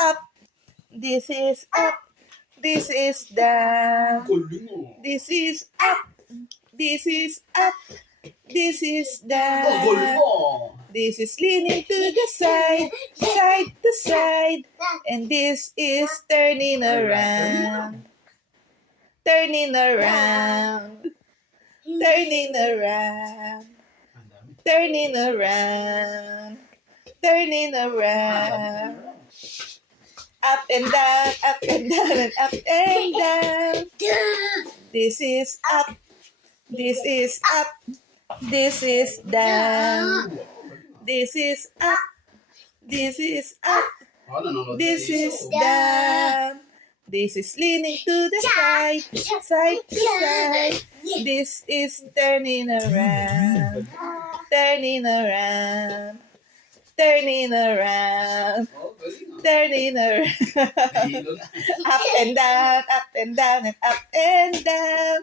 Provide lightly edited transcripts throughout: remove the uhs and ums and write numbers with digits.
up. This is up. This is down. This is up. This is up. This is down. This is leaning to the side, side to side. And this is turning around. Turning around. Turning around. Turning around. Turning around. Up and down, up and down, and up and down. This is up. This is up. This is down. This is up. This is up. This is down. This is leaning to the side, side to side. This is turning around. Turning around. Turning around. Turning around. Up and down, and up and down.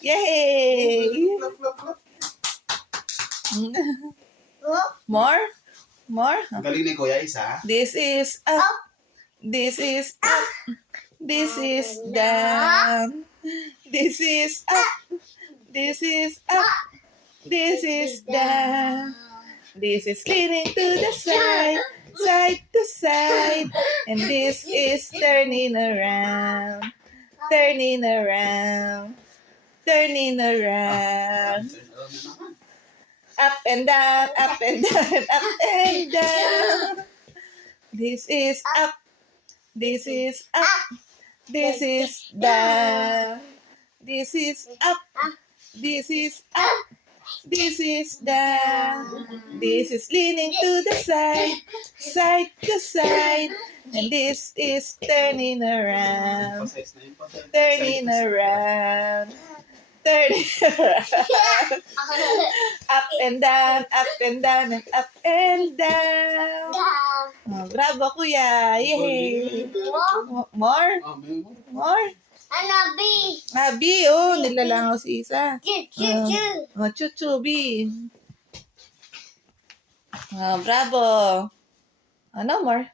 Yay! More? More? Ang galing ni Kuya Isa. This is up. This is up. This is down. This is up. This is up. This is down. This is leaning to the side, side to side. And this is turning around. Turning around. Turning around. Up and down, up and down, up and down. This is up. This is up. This is down. This is up. This is up. This is down. This is leaning to the side, side to side. And this is turning around. Turning around. Turning around. Up and down, and up and down. Oh, bravo, kuya. Yay. More? More? Abi, oh, nilalangaw si Isa. Oh, chuchu, B. Oh, bravo. Ano more?